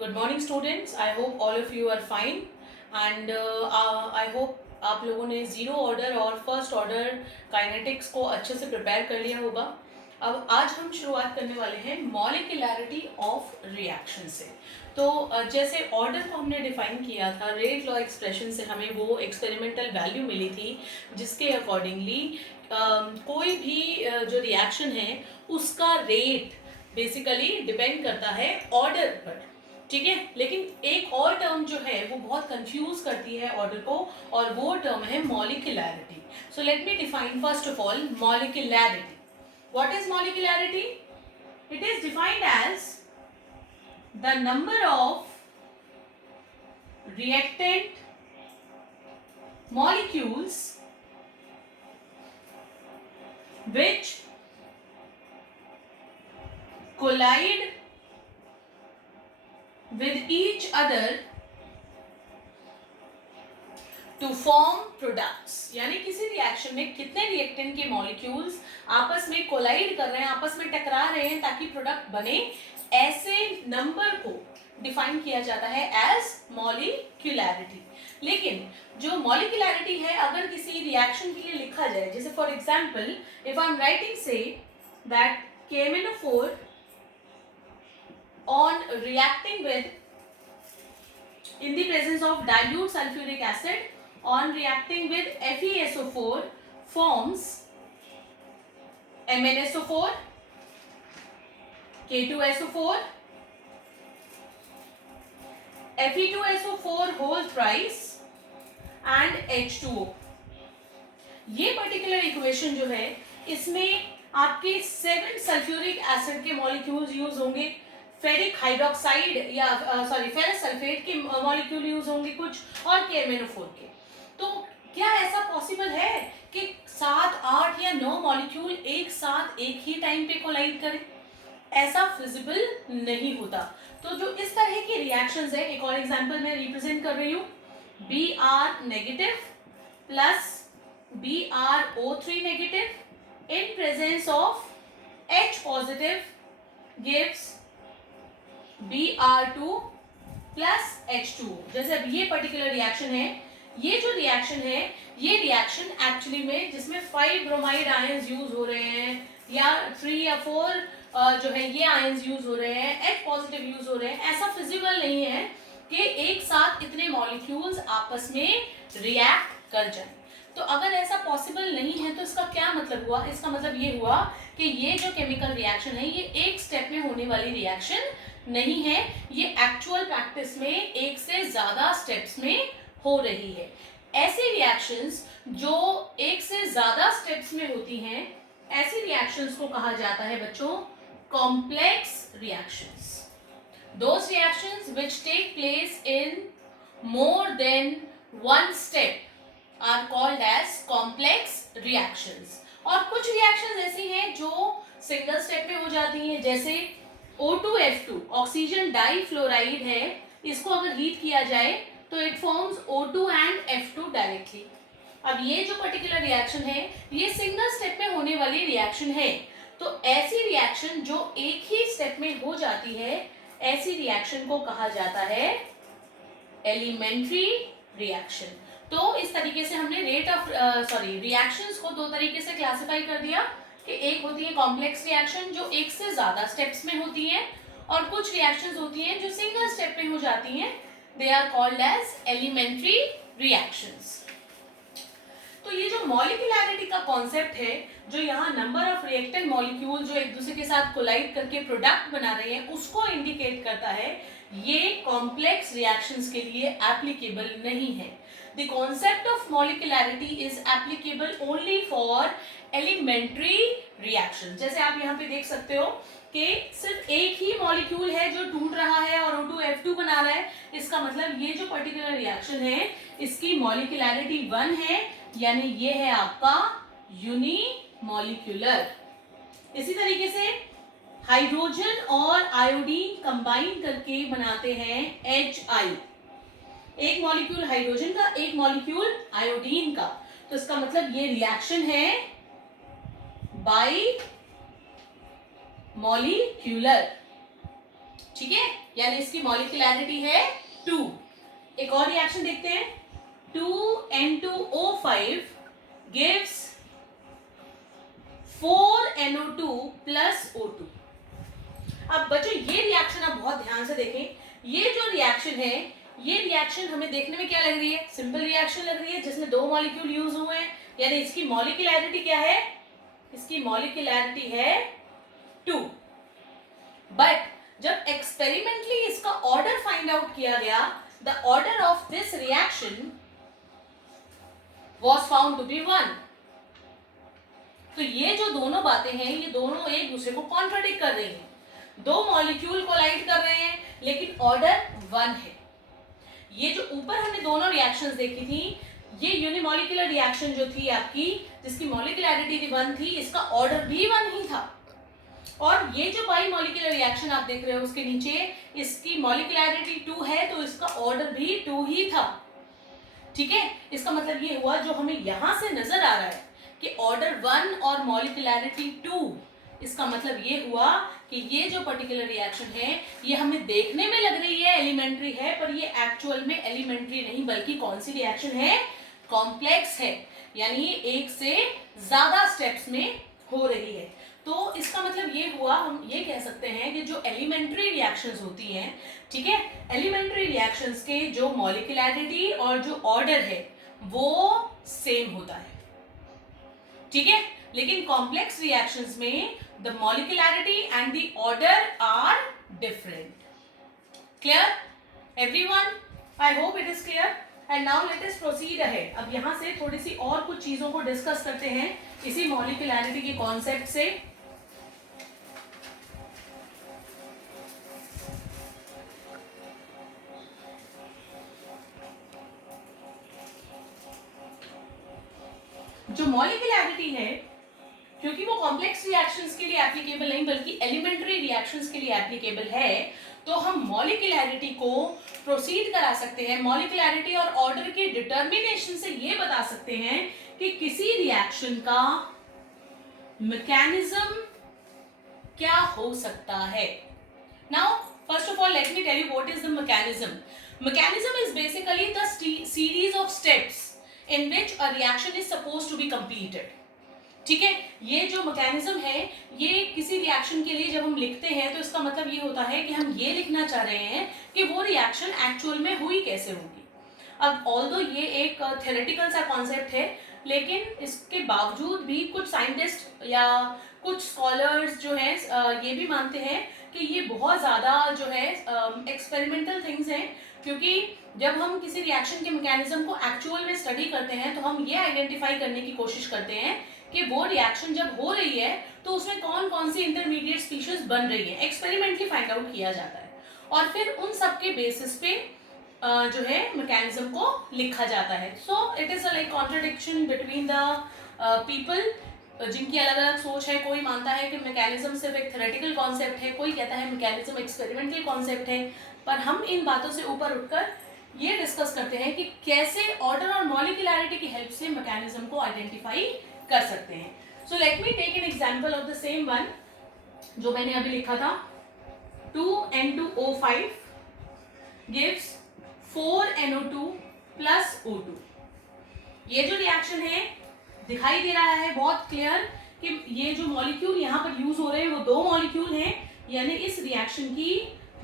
Good morning students. I hope all of you are fine and I hope आप लोगों ने zero order और first order kinetics को अच्छे से प्रिपेयर कर लिया होगा। अब आज हम शुरुआत करने वाले हैं मॉलिक्यूलैरिटी ऑफ रिएक्शन से। तो जैसे ऑर्डर को हमने डिफाइन किया था, रेट लॉ एक्सप्रेशन से हमें वो एक्सपेरिमेंटल वैल्यू मिली थी जिसके अकॉर्डिंगली कोई भी जो रिएक्शन है उसका रेट बेसिकली डिपेंड करता है ऑर्डर पर। ठीक है, लेकिन एक और टर्म जो है वो बहुत कंफ्यूज करती है ऑर्डर को, और वो टर्म है molecularity. So let me define first of all molecularity. What is molecularity? It is defined as the number of reactant molecules which collide with each other to form products. यानी किसी reaction में कितने reactant के molecules आपस में collide कर रहे हैं, आपस में टकरा रहे हैं ताकि प्रोडक्ट बने, ऐसे नंबर को डिफाइन किया जाता है एज मॉलिक्यूलैरिटी. लेकिन जो मॉलिक्यूलैरिटी है अगर किसी रिएक्शन के लिए लिखा जाए, जैसे for example if I am writing say that KMnO4 on reacting with in the presence of dilute sulfuric acid on reacting with FeSO4 forms MnSO4, K2SO4, Fe2SO4 whole thrice and H2O. ये particular equation जो है इसमें आपके 7 sulphuric acid के molecules use होंगे, ferric hydroxide या ferrous sulphate के molecule use होंगे कुछ, और KMnO4 के. तो क्या ऐसा पॉसिबल है कि 7, 8 या 9 मॉलिक्यूल एक साथ एक ही टाइम पे कोलाइड करें? ऐसा फिजिबल नहीं होता. तो जो इस तरह के रिएक्शंस है, एक और एग्जांपल मैं रिप्रेजेंट कर रही हूँ, Br negative plus BrO3 negative in presence of H positive gives Br2 plus H2O. जैसे अब ये पर्टिकुलर रिएक्शन है, ये जो रिएक्शन है ये रिएक्शन एक्चुअली में जिसमें 5 ब्रोमाइड आयंस यूज हो रहे हैं या 3 या 4 जो है ये आयंस यूज हो रहे हैं, H पॉजिटिव यूज हो रहे हैं, ऐसा फिजिबल नहीं है कि एक साथ इतने मॉलिक्यूल्स आपस में रिएक्ट कर जाएं. तो अगर ऐसा पॉसिबल नहीं है तो इसका क्या मतलब हुआ? इसका मतलब ये हुआ कि ये जो केमिकल रिएक्शन है ये एक स्टेप में होने वाली रिएक्शन नहीं है, ये एक्चुअल प्रैक्टिस में एक से ज्यादा स्टेप्स में हो रही है. ऐसी रिएक्शंस जो एक से ज्यादा स्टेप्स में होती हैं, ऐसी रिएक्शंस को कहा जाता है बच्चों complex reactions. Those reactions which take place in more than one step are called as complex reactions. और कुछ reactions ऐसी हैं जो सिंगल स्टेप में हो जाती हैं, जैसे O2F2 ऑक्सीजन डाइफ्लोराइड है, इसको अगर हीट किया जाए तो it forms O2 and F2 directly. अब ये जो पर्टिकुलर रिएक्शन है ये सिंगल स्टेप में होने वाली रिएक्शन है. तो ऐसी रिएक्शन जो एक ही स्टेप में हो जाती है, ऐसी रिएक्शन को कहा जाता है एलिमेंट्री रिएक्शन. तो इस तरीके से हमने रिएक्शंस को दो तरीके से क्लासिफाई कर दिया कि एक होती है कॉम्प्लेक्स रिएक्शन जो एक से ज्यादा स्टेप्स में होती है, और कुछ रिएक्शंस होती हैं जो सिंगल स्टेप में हो जाती हैं, they are called as elementary reactions. तो ये जो मॉलिक्यूलैरिटी का कॉन्सेप्ट है, जो यहाँ नंबर ऑफ रिएक्टेंट मॉलिक्यूल जो एक दूसरे के साथ कोलाइड करके प्रोडक्ट बना रहे हैं उसको इंडिकेट करता है, ये कॉम्प्लेक्स रिएक्शंस के लिए एप्लीकेबल नहीं है. The concept of molecularity is applicable only for elementary reaction. जैसे आप यहाँ पे देख सकते हो कि सिर्फ एक ही मॉलिक्यूल है जो टूट रहा है और O2F2 बना रहा है, इसका मतलब ये जो पर्टिकुलर रिएक्शन है इसकी मॉलिक्यूलैरिटी 1 है, यानी ये है आपका यूनिमॉलिक्यूलर. इसी तरीके से हाइड्रोजन और आयोडीन कंबाइन करके बनाते हैं HI. एक मॉलिक्यूल हाइड्रोजन का, एक मॉलिक्यूल आयोडीन का, तो इसका मतलब ये रिएक्शन है बाई मॉलिक्यूलर. ठीक है, यानी इसकी मॉलिक्यूलैरिटी है 2। एक और रिएक्शन देखते हैं, 2N2O5 gives 4NO2 plus O2। अब बच्चों ये रिएक्शन आप बहुत ध्यान से देखें, ये जो रिएक्शन है, ये रिएक्शन हमें देखने में क्या लग रही है, सिंपल रिएक्शन लग रही है जिसमें 2 मॉलिक्यूल यूज हुए हैं, यानी इसकी मॉलिक्यूलैरिटी क्या है, इसकी मॉलिक्यूलैरिटी है 2। बट जब एक्सपेरिमेंटली इसका ऑर्डर फाइंड आउट किया गया, the order of this reaction was found to be 1। तो ये जो दोनों बातें हैं, ये दोनों एक दूसरे को कॉन्ट्राडिक्ट कर रही हैं। 2 मॉलिक्यूल कोलाइड कर रहे हैं लेकिन ऑर्डर 1 है। ये जो ऊपर हमने दोनों रिएक्शंस देखी थी, ये यूनिमॉलिक्यूलर रिएक्शन जो थी आपकी, जिसकी मॉलिक्यूलैरिटी 1 थी, इसका ऑर्डर भी 1 ही था। और ये जो बाई मॉलिक्यूलर रिएक्शन आप देख रहे हो उसके नीचे, इसकी मॉलिक्यूलैरिटी 2 है तो इसका ऑर्डर भी 2 ही था। ठीक है, इसका मतलब ये हुआ, जो हमें यहां से नजर आ रहा है कि ऑर्डर 1 और मॉलिक्यूलैरिटी 2, इसका मतलब ये हुआ कि ये जो पर्टिकुलर रिएक्शन है, ये हमें देखने में लग रही है एलिमेंट्री है, पर ये एक्चुअल में एलिमेंट्री नहीं बल्कि कौन सी रिएक्शन है, कॉम्प्लेक्स है, यानी एक से ज्यादा स्टेप्स में हो रही है। तो इसका मतलब ये हुआ, हम ये कह सकते हैं कि जो एलिमेंट्री रिएक्शंस होती हैं, ठीक है, एलिमेंट्री रिएक्शंस के जो मॉलिक्यूलैरिटी और जो ऑर्डर है वो सेम होता है। ठीक है, लेकिन कॉम्प्लेक्स रिएक्शंस में the molecularity and the order are different. Clear everyone? I hope it is clear. And now let us proceed ahead. अब यहां से थोड़ी सी और कुछ चीजों को डिस्कस करते हैं इसी मॉलिक्यूलैरिटी के कॉन्सेप्ट से। जो मॉलिक्यूलैरिटी है, क्योंकि वो कॉम्प्लेक्स रिएक्शंस के लिए एप्लीकेबल नहीं बल्कि एलिमेंट्री रिएक्शंस के लिए एप्लीकेबल है, तो हम मॉलिक्यूलैरिटी को प्रोसीड करा सकते हैं, मॉलिक्यूलैरिटी और ऑर्डर की डिटर्मिनेशन से ये बता सकते हैं कि किसी रिएक्शन का मैकेनिज्म क्या हो सकता है। Now first of all let me tell you what is the mechanism. Mechanism is basically the series of steps in which a reaction is supposed to be completed। ठीक है, ये जो मैकेनिज्म है, ये किसी रिएक्शन के लिए जब हम लिखते हैं तो इसका मतलब ये होता है कि हम ये लिखना चाह रहे हैं कि वो रिएक्शन एक्चुअल में हुई कैसे होगी। अब ऑल्दो ये एक थ्योरेटिकल सा कॉन्सेप्ट है, लेकिन इसके बावजूद भी कुछ साइंटिस्ट या कुछ स्कॉलर्स जो हैं ये भी मानते हैं कि ये बहुत ज़्यादा जो है एक्सपेरिमेंटल थिंग्स हैं, क्योंकि जब हम किसी रिएक्शन के मैकेनिज्म को एक्चुअल में स्टडी करते हैं तो हम ये आइडेंटिफाई करने की कोशिश करते हैं कि वो रिएक्शन जब हो रही है तो उसमें कौन कौन सी इंटरमीडिएट स्पीशीज बन रही है, एक्सपेरिमेंटली फाइंड आउट किया जाता है और फिर उन सब के बेसिस पे जो है मैकेनिज्म को लिखा जाता है। So it is like contradiction between the people जिनकी अलग अलग सोच है। कोई मानता है कि मैकेनिज्म सिर्फ एक थ्योरेटिकल कॉन्सेप्ट है, कोई कहता है मैकेनिज्म एक्सपेरिमेंटल कॉन्सेप्ट है, पर हम इन बातों से ऊपर उठकर ये डिस्कस करते हैं कि कैसे ऑर्डर और मॉलिक्यूलैरिटी की हेल्प से मैकेनिज्म को आइडेंटिफाई कर सकते हैं। So let me take an example of the same one जो मैंने अभी लिखा था। 2N2O5 gives 4NO2 plus O2। ये जो रिएक्शन है दिखाई दे रहा है बहुत क्लियर कि ये जो मॉलिक्यूल यहाँ पर यूज हो रहे हैं वो 2 मॉलिक्यूल हैं, यानी इस रिएक्शन की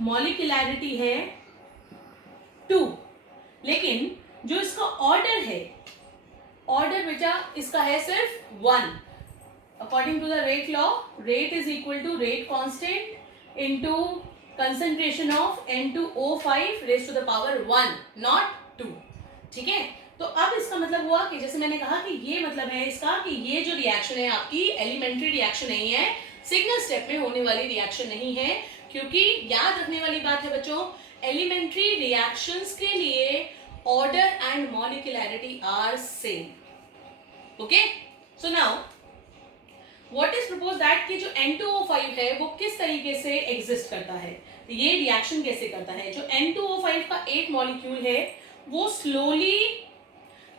मॉलिक्यूलैरिटी है 2, लेकिन जो इसका ऑर्डर है, ऑर्डर बेटा इसका है सिर्फ 1। According to the rate law, rate is equal to rate constant into concentration of N2O5 raise to the power 1 not 2। ठीक है, तो अब इसका मतलब हुआ कि जैसे मैंने कहा कि ये मतलब है इसका कि ये जो रिएक्शन है आपकी एलिमेंट्री रिएक्शन नहीं है, सिंगल स्टेप में होने वाली रिएक्शन नहीं है, क्योंकि याद रखने वाली बात है बच्चों, एलिमेंट्री रिएक्शंस के लिए order and molecularity are same. Okay, so now what is propose that कि जो N2O5 है वो किस तरीके से एग्जिस्ट करता है, ये रिएक्शन कैसे करता है। जो N2O5 का एक मॉलिक्यूल है वो स्लोली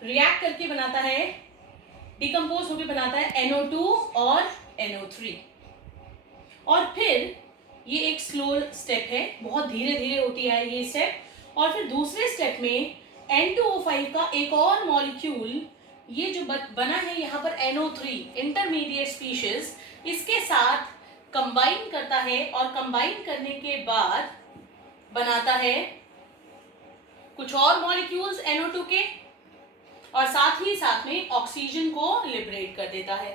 रिएक्ट करके बनाता है, डिकम्पोज होकर बनाता है NO2 और NO3, और फिर ये एक स्लो स्टेप है, बहुत धीरे धीरे होती है ये स्टेप। और फिर दूसरे स्टेप में N2O5 का एक और मॉलिक्यूल ये जो बना है यहाँ पर NO3 इंटरमीडिएट स्पीशीज, इसके साथ कंबाइन करता है और कंबाइन करने के बाद बनाता है कुछ और मॉलिक्यूल्स NO2 के, और साथ ही साथ में ऑक्सीजन को लिबरेट कर देता है।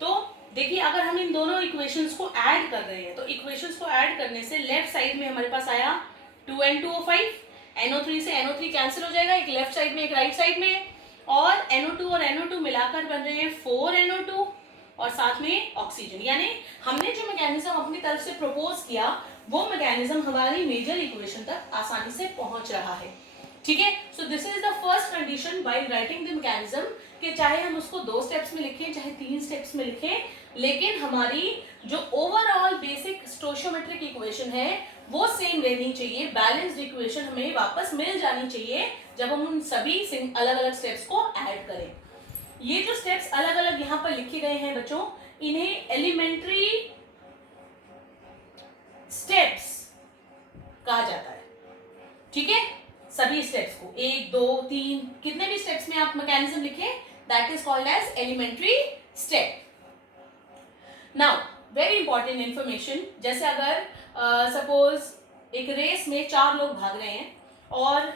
तो देखिए अगर हम इन दोनों इक्वेशंस को ऐड कर रहे हैं तो इक्वेशंस को ऐड करने से लेफ्ट साइड में हमारे पास आया 2N2O5, NO3 से NO3 कैंसिल हो जाएगा, एक लेफ्ट साइड में एक राइट साइड में, और NO2 और NO2 मिलाकर बन रहे हैं 4NO2 और साथ में ऑक्सीजन। यानी हमने जो मैकेनिज्म अपनी तरफ से प्रपोज किया वो मैकेनिज्म हमारी मेजर इक्वेशन तक आसानी से पहुंच रहा है। ठीक है, so this is the first condition while writing the mechanism, कि चाहे हम उसको 2 स्टेप्स में लिखें चाहे 3 स्टेप्स में लिखें, लेकिन हमारी जो ओवरऑल बेसिक स्टोइचियोमेट्रिक इक्वेशन है वो सेम रहनी चाहिए, बैलेंस्ड इक्वेशन हमें वापस मिल जानी चाहिए जब हम उन सभी अलग अलग स्टेप्स को ऐड करें। ये जो स्टेप्स अलग अलग यहाँ पर लिखे गए हैं बच्चों, इन्हें एलिमेंट्री स्टेप्स कहा जाता है। ठीक है, सभी स्टेप्स को 1 2 3 कितने भी स्टेप्स में आप मैकेनिज्म लिखें, that is called as elementary step. Now very important information, जैसे अगर सपोज एक रेस में 4 लोग भाग रहे हैं और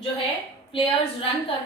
जो है प्लेयर्स रन कर